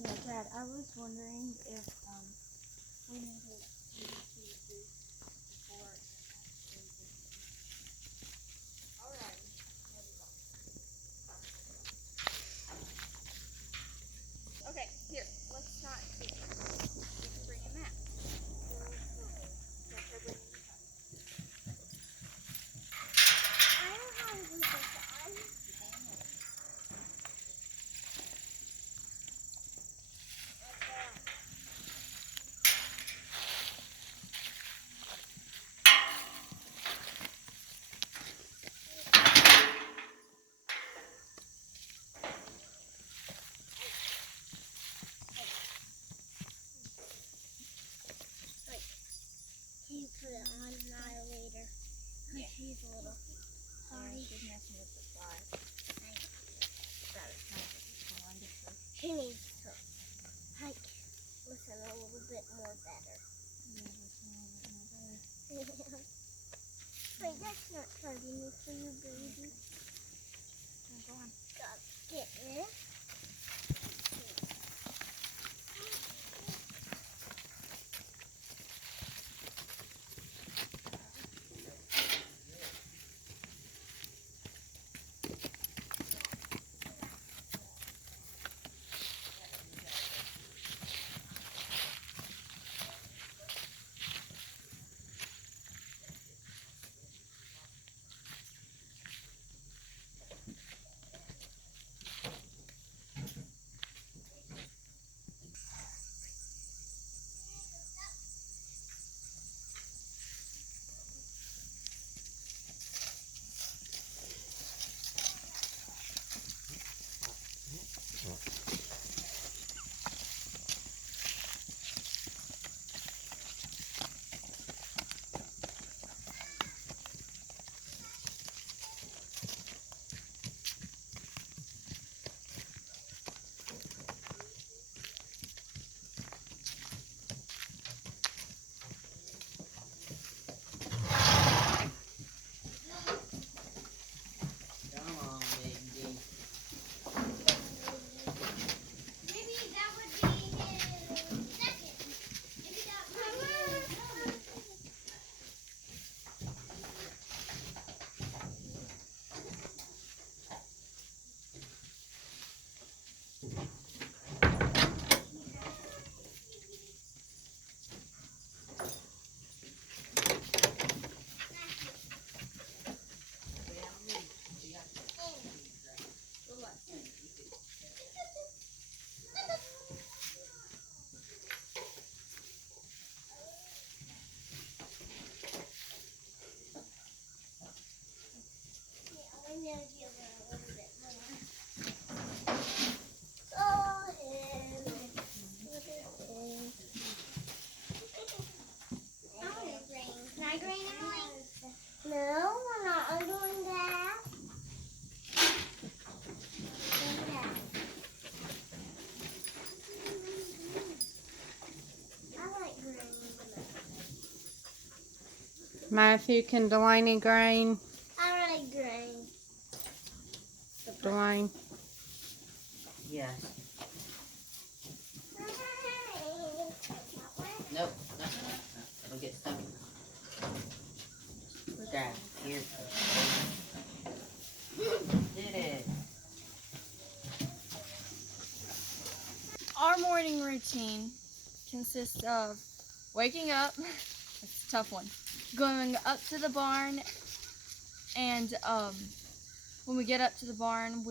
Yeah, Dad, I was wondering if we needed to do this before it actually gets. Alright, here we go. Okay, here, let's not do it. You can bring him out. Yes, I bring him out. I don't know how to do this. I'm family. Can you put it on an eye later? Because she's a little Sorry, she's messing with the fly. That is not wonderful. She needs to like listen a little bit more better. Yeah, that's a little bit more better. Wait, that's not charging me for you, baby. Oh, go on. Gotta get this. I'm gonna give her a little bit more. Go ahead. Look at this. I want to grain. Can I grain, Emily? No, we're not doing that. Doing that. I like graining. Matthew, can Delaney grain? I like grain. Delane. Yes. Nope. It'll get stuck. Dad, here. Did it. Our morning routine consists of waking up, that's a tough one, going up to the barn, and when we get up to the barn,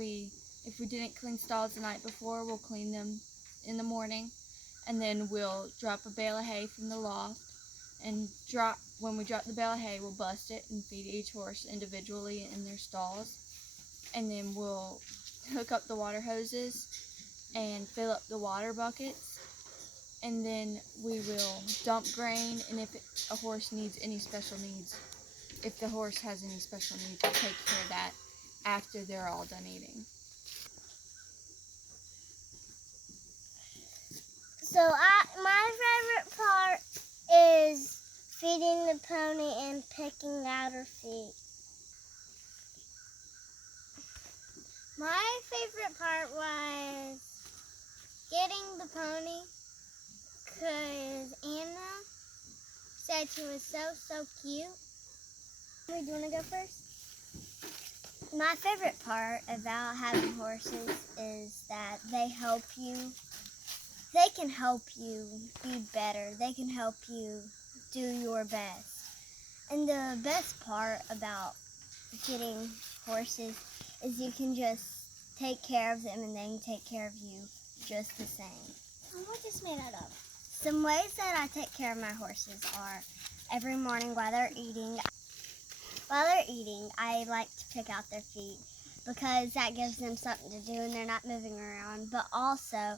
if we didn't clean stalls the night before, we'll clean them in the morning, and then we'll drop a bale of hay from the loft, and when we drop the bale of hay, we'll bust it and feed each horse individually in their stalls, and then we'll hook up the water hoses and fill up the water buckets, and then we will dump grain, and if a horse needs any special needs, if the horse has any special needs, we'll take care of that after they're all done eating. So my favorite part is feeding the pony and picking out her feet. My favorite part was getting the pony because Anna said she was so cute. Do you want to go first? My favorite part about having horses is that they help you. They can help you be better. They can help you do your best. And the best part about getting horses is you can just take care of them and they can take care of you just the same. I just made that up. Some ways that I take care of my horses are every morning while they're eating, I like to pick out their feet because that gives them something to do and they're not moving around. But also,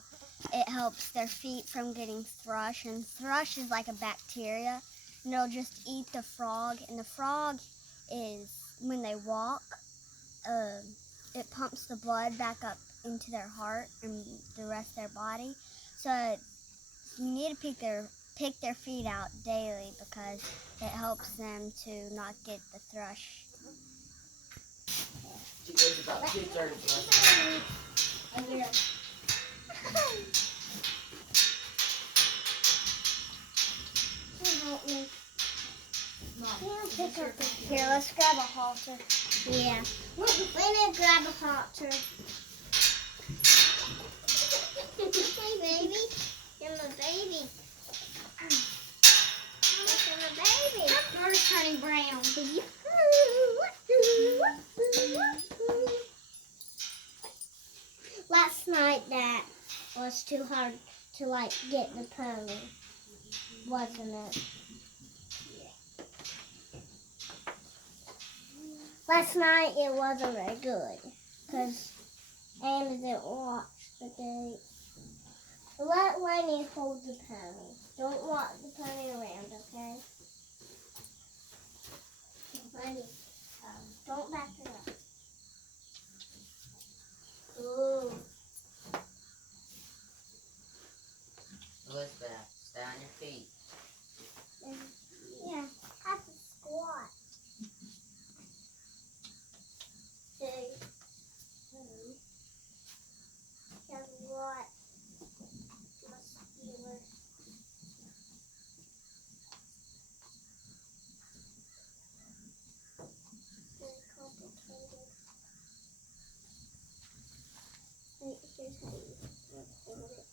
it helps their feet from getting thrush. And thrush is like a bacteria, and it'll just eat the frog. And the frog is, when they walk, it pumps the blood back up into their heart and the rest of their body. So you need to pick their feet out daily because it helps them to not get the thrush. She goes about 2:30. Help me. Here, let's grab a halter. Yeah. We need to grab a halter. Hey, baby. You're my baby. You're my baby. Yours turning brown. Last night that was too hard to get the pony, wasn't it? Last night it wasn't very good because Anna didn't watch the game. Let Lenny hold the pony. Don't walk the pony around, okay? Lenny, don't back it up. Ooh. Elizabeth, stay on your feet. Yeah, have to squat. 2, 3. Guess what? Muscular. Very complicated. Wait, here's how you hold it.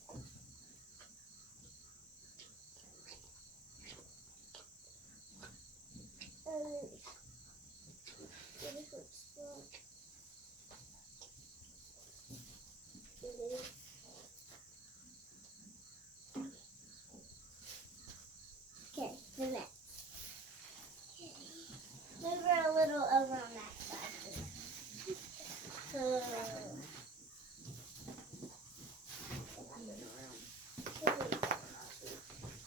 Okay, the next. Move her a little over on that side. So,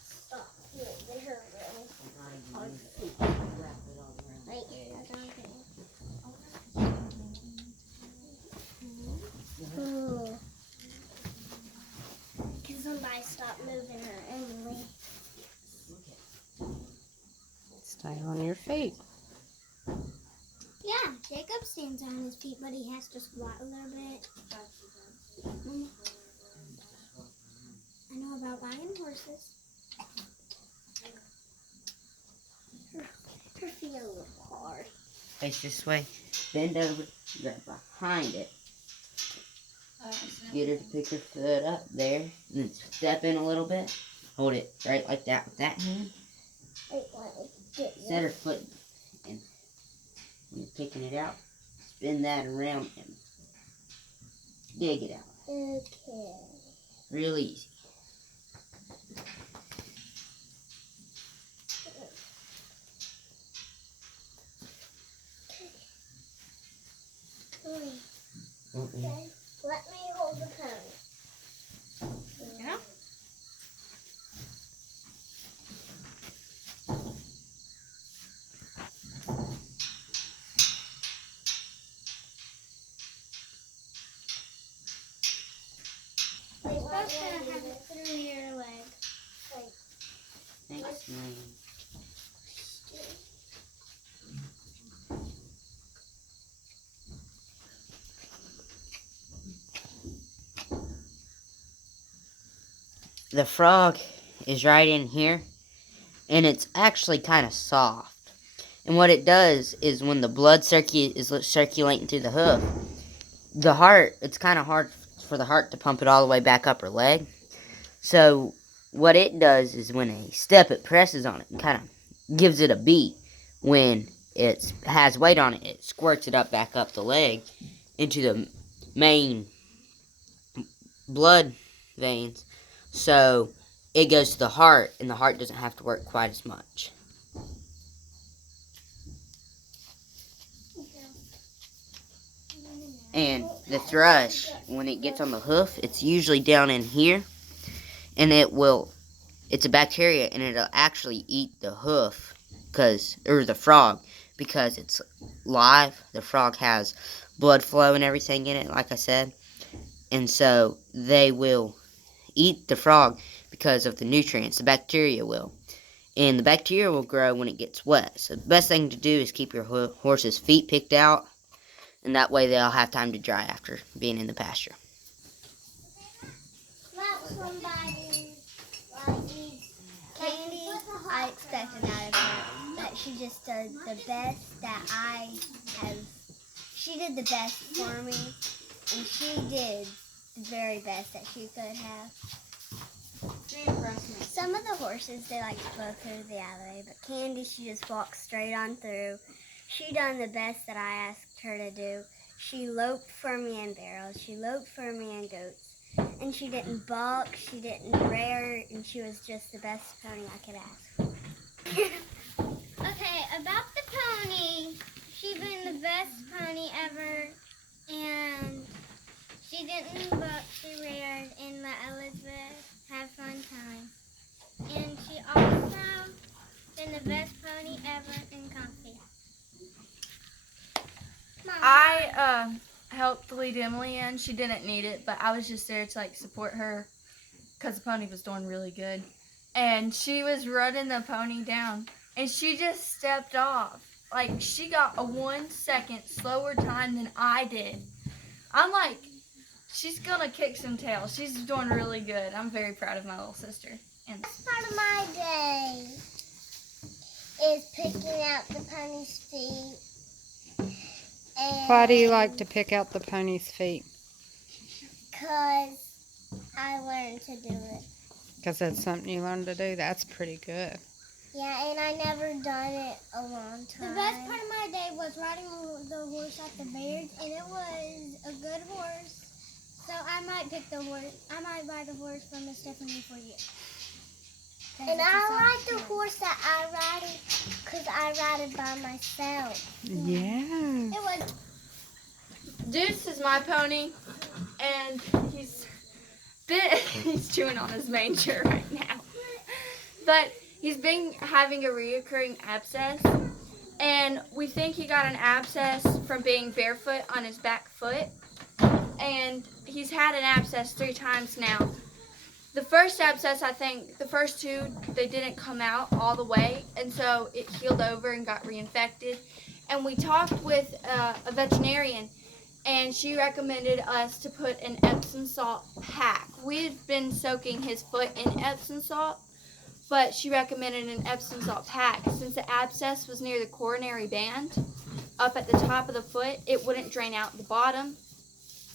stop. Wait, there's her really hard feet. Wait, that's on Ooh. Can somebody stop moving her, Emily? Stay on your feet. Yeah, Jacob stands on his feet, but he has to squat a little bit. I know about riding horses. Her feet are a little hard. Face this way. Bend over. Grab behind it. Get her to pick her foot up there. And then step in a little bit. Hold it right like that with that hand. Wait, let me get this. Set her foot. And when you're picking it out, spin that around and dig it out. Okay. Real easy. Okay. Let me hold the pony. Yeah. Wait, supposed to have it through your leg. Wait. Thanks, man. the frog is right in here, and it's actually kind of soft. And what it does is when the blood is circulating through the hoof, the heart, it's kind of hard for the heart to pump it all the way back up her leg. So what it does is when they step, it presses on it and kind of gives it a beat. When it has weight on it, it squirts it back up the leg into the main blood veins. So it goes to the heart, and the heart doesn't have to work quite as much. And the thrush, when it gets on the hoof, it's usually down in here, and it's a bacteria, and it'll actually eat the hoof, or the frog, because it's live. The frog has blood flow and everything in it, like I said, and so they will eat the frog because of the nutrients. The bacteria will. And the bacteria will grow when it gets wet. So the best thing to do is keep your horse's feet picked out, and that way they'll have time to dry after being in the pasture. Somebody needs candy. I expected out of her that she just did the best that I have. She did the best for me, and she did the very best that she could have. Some of the horses, they like to go through the alleyway, but Candy, she just walked straight on through. She done the best that I asked her to do. She loped for me in barrels. She loped for me in goats. And she didn't balk, she didn't rear, and she was just the best pony I could ask for. Okay, about the pony, she been the best pony ever, and she didn't balk, she reared, and let Elizabeth have fun time. And she also been the best pony ever and comfy. Mom. I helped lead Emily in. She didn't need it, but I was just there to support her because the pony was doing really good. And she was running the pony down, and she just stepped off. She got a 1 second slower time than I did. I'm like, she's gonna kick some tail. She's doing really good. I'm very proud of my little sister. And Best part of my day is picking out the pony's feet. Why do you like to pick out the pony's feet? Because I learned to do it. Because that's something you learned to do. That's pretty good. Yeah, and I never done it a long time. The best part of my day was riding the horse at the Bears, and it was a good horse. So I might pick the horse. I might buy the horse from Miss Stephanie for you. And I like the horse that I ride because I ride it by myself. Yeah. It was. Deuce is my pony, and he's chewing on his manger right now. But he's been having a reoccurring abscess, and we think he got an abscess from being barefoot on his back foot, and he's had an abscess 3 times now. The first abscess, I think, the first 2, they didn't come out all the way, and so it healed over and got reinfected. And we talked with a veterinarian, and she recommended us to put an Epsom salt pack. We've been soaking his foot in Epsom salt, but she recommended an Epsom salt pack. Since the abscess was near the coronary band, up at the top of the foot, it wouldn't drain out the bottom.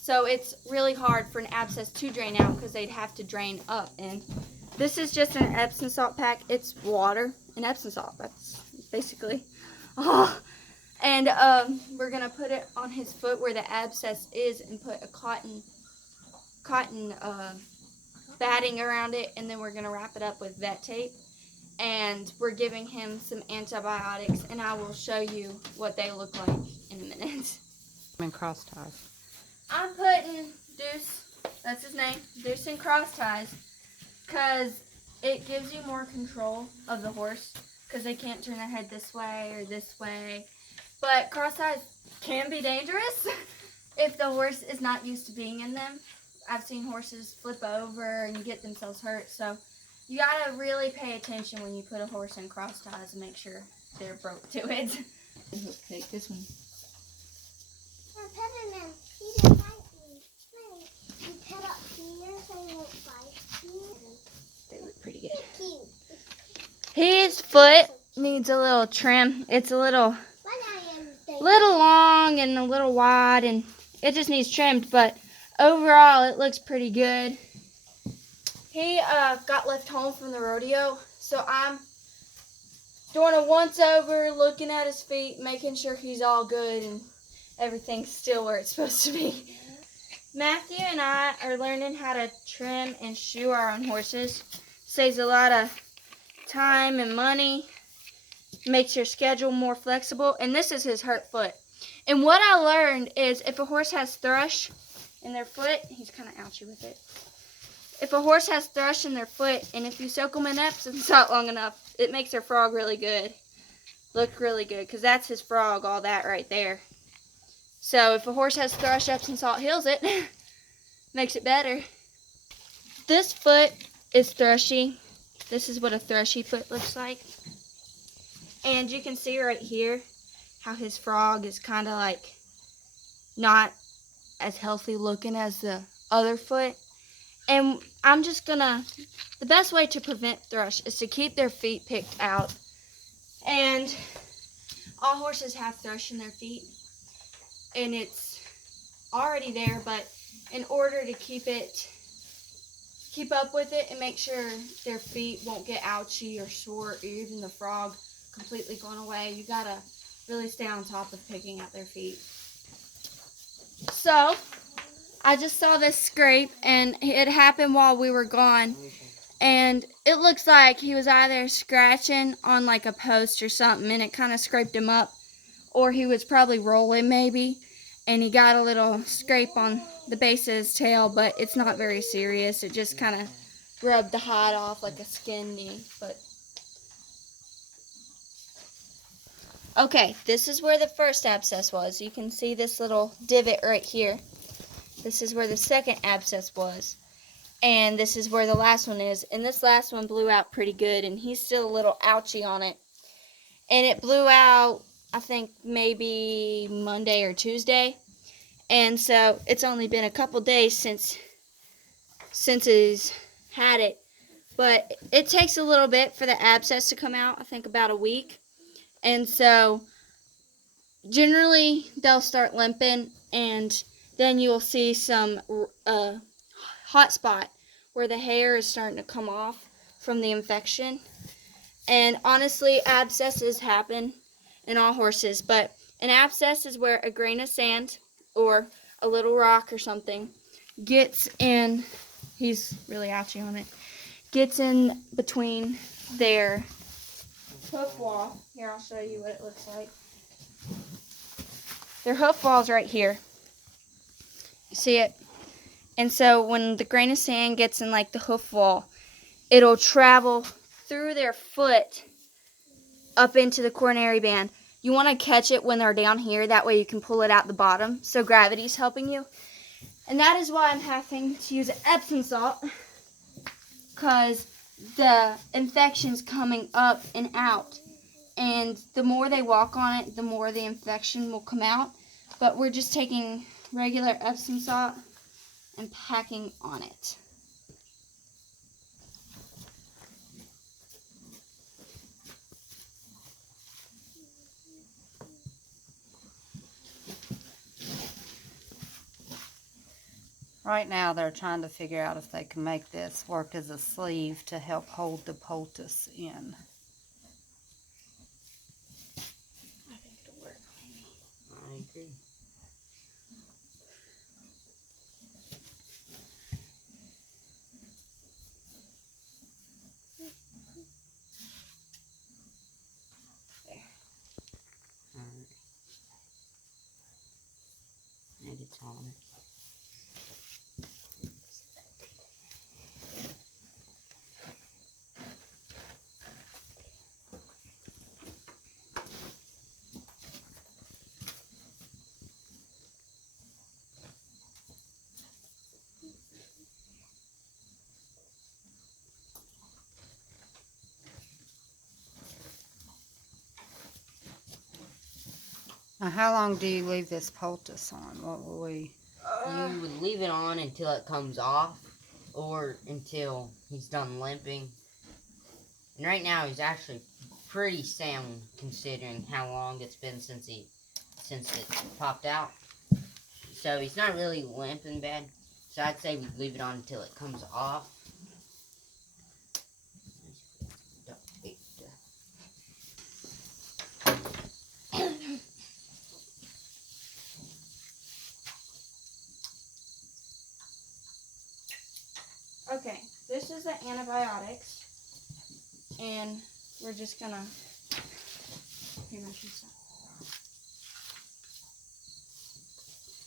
So it's really hard for an abscess to drain out because they'd have to drain up. And this is just an Epsom salt pack. It's water and Epsom salt. That's basically all. And we're going to put it on his foot where the abscess is and put a cotton batting around it. And then we're going to wrap it up with vet tape. And we're giving him some antibiotics. And I will show you what they look like in a minute. And cross ties. I'm putting Deuce, that's his name, Deuce in cross ties, because it gives you more control of the horse, because they can't turn their head this way or this way. But cross ties can be dangerous if the horse is not used to being in them. I've seen horses flip over and get themselves hurt, so you got to really pay attention when you put a horse in cross ties and make sure they're broke to it. Take this one. He didn't bite me. You pet up here so he won't bite you. His foot needs a little trim. It's a little long and a little wide, and it just needs trimmed, but overall it looks pretty good. He got left home from the rodeo, so I'm doing a once over, looking at his feet, making sure he's all good and everything's still where it's supposed to be. Matthew and I are learning how to trim and shoe our own horses. Saves a lot of time and money, makes your schedule more flexible, and this is his hurt foot. And what I learned is if a horse has thrush in their foot, he's kind of ouchy with it. If a horse has thrush in their foot, and if you soak them in Epsom salt long enough, it makes their frog really good. Look really good, because that's his frog, all that right there. So if a horse has thrush, Epsom salt heals it. Makes it better. This foot is thrushy. This is what a thrushy foot looks like. And you can see right here how his frog is kind of like not as healthy looking as the other foot. And I'm just gonna, the best way to prevent thrush is to keep their feet picked out. And all horses have thrush in their feet. And it's already there, but in order to keep up with it and make sure their feet won't get ouchy or sore, or even the frog completely going away, you gotta really stay on top of picking out their feet. So I just saw this scrape, and it happened while we were gone, and it looks like he was either scratching on like a post or something, and it kind of scraped him up, or he was probably rolling maybe, and he got a little scrape on the base of his tail, but it's not very serious. It just kind of rubbed the hide off like a skin knee. But okay, this is where the first abscess was. You can see this little divot right here. This is where the second abscess was. And this is where the last one is. And this last one blew out pretty good, and he's still a little ouchy on it. And it blew out, I think, maybe Monday or Tuesday. And so it's only been a couple days since he's had it. But it takes a little bit for the abscess to come out, I think about a week. And so generally they'll start limping, and then you'll see some hot spot where the hair is starting to come off from the infection. And honestly, abscesses happen in all horses, but an abscess is where a grain of sand or a little rock or something gets in, he's really ouchy on it, gets in between their hoof wall. Here, I'll show you what it looks like. Their hoof wall's right here. You see it? And so when the grain of sand gets in like the hoof wall, it'll travel through their foot up into the coronary band. You want to catch it when they're down here. That way you can pull it out the bottom. So gravity's helping you. And that is why I'm having to use Epsom salt, because the infection's coming up and out. And the more they walk on it, the more the infection will come out. But we're just taking regular Epsom salt and packing on it. Right now they're trying to figure out if they can make this work as a sleeve to help hold the poultice in. I think it'll work. I agree. And it's on it. Now, how long do you leave this poultice on? What will we... You would leave it on until it comes off, or until he's done limping. And right now he's actually pretty sound considering how long it's been since it popped out. So he's not really limping bad. So I'd say we leave it on until it comes off. Okay, this is the antibiotics, and we're just gonna pretty much use that.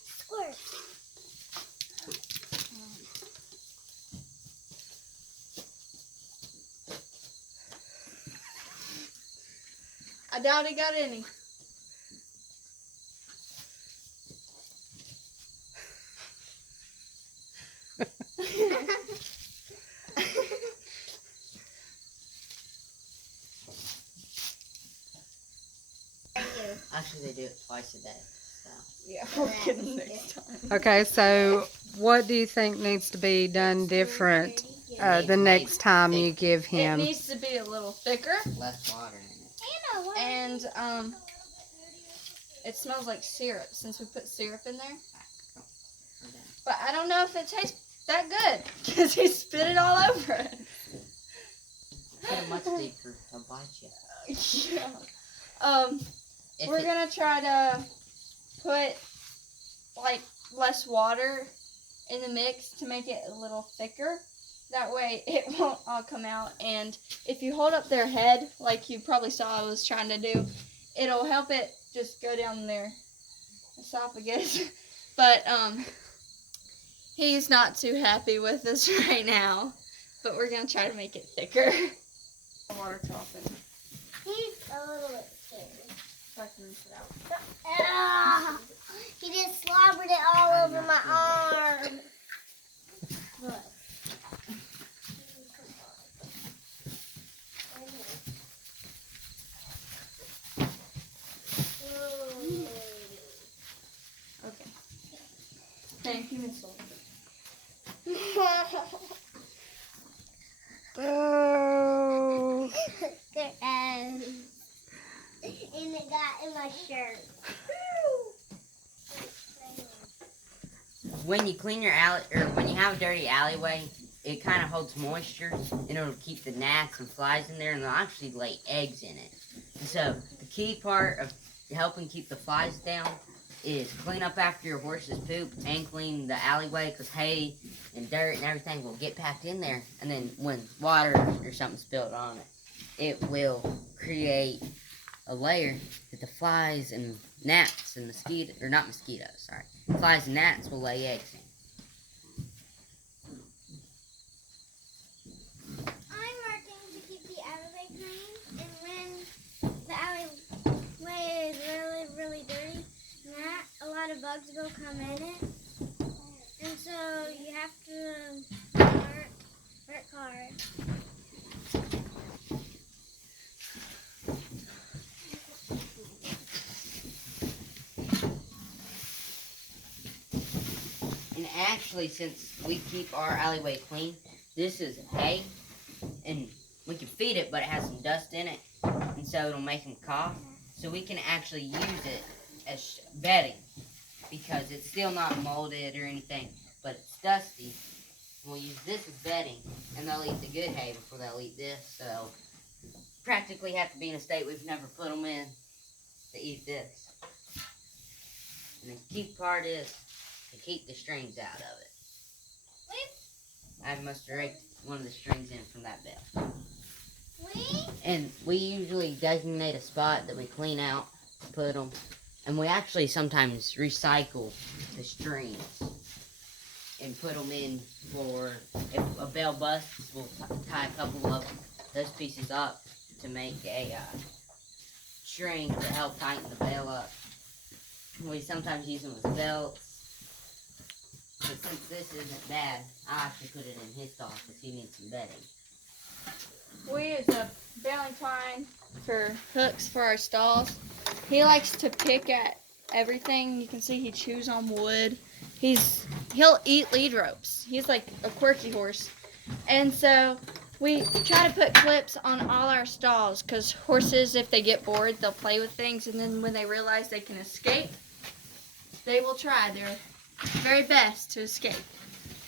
Squirt. I doubt he got any. Actually, they do it twice a day. So. Yeah, we'll get him next time. Okay, so what do you think needs to be done different the next time you give It him? needs to be a little thicker, Less water in it. Anna, what? and it smells like syrup since we put syrup in there. But I don't know if it tastes that good because he spit it all over it. Put it much deeper. He'll bite you. Yeah. We're gonna try to put like less water in the mix to make it a little thicker. That way it won't all come out. And if you hold up their head, like you probably saw I was trying to do, it'll help it just go down their esophagus. But he's not too happy with this right now. But we're gonna try to make it thicker. Water soften. He's a little bit scared. So I can rinse it out. He just slobbered it all over my arm. Look. Okay. Thank you, Miss Olsen. Oh. And it got in my shirt. When you clean your alley, or when you have a dirty alleyway, it kind of holds moisture, and it'll keep the gnats and flies in there, and they'll actually lay eggs in it. And so the key part of helping keep the flies down is clean up after your horse's poop and clean the alleyway, because hay and dirt and everything will get packed in there, and then when water or something spilled on it, it will create a layer that the flies and gnats and flies and gnats will lay eggs in. I'm working to keep the alleyway clean, and when the alleyway is really, really dirty, a lot of bugs will come in it, and so you have to work hard. And actually, since we keep our alleyway clean, this is hay, and we can feed it, but it has some dust in it, and so it'll make him cough. So we can actually use it as bedding, because it's still not molded or anything, but it's dusty. And we'll use this as bedding, and they'll eat the good hay before they'll eat this. So practically have to be in a state we've never put them in to eat this. And the key part is to keep the strings out of it. I must have raked one of the strings in from that bell. And we usually designate a spot that we clean out, put them, and we actually sometimes recycle the strings and put them in for, if a bell busts, we'll tie a couple of those pieces up to make a string to help tighten the bell up. We sometimes use them as belts. But since this isn't bad, I actually put it in his stall because he needs some bedding. We use a baling twine for hooks for our stalls. He likes to pick at everything. You can see he chews on wood. He'll eat lead ropes. He's like a quirky horse. And so We try to put clips on all our stalls because horses, if they get bored, they'll play with things, and then when they realize they can escape, they will try their very best to escape.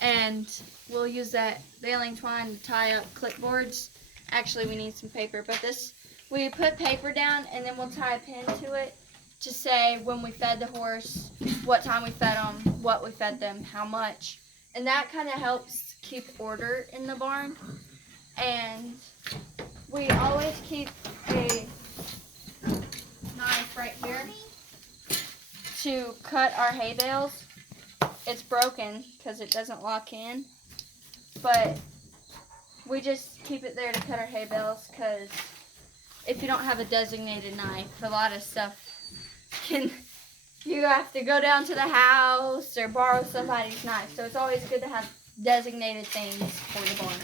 And we'll use that baling twine to tie up clipboards. Actually, we need some paper, but we put paper down, and then we'll tie a pin to it to say when we fed the horse, what time we fed them, what we fed them, how much. And that kind of helps keep order in the barn. And we always keep a knife right here to cut our hay bales. It's broken because it doesn't lock in, but we just keep it there to cut our hay bales because if you don't have a designated knife, a lot of stuff you have to go down to the house or borrow somebody's knife. So it's always good to have designated things for the barn.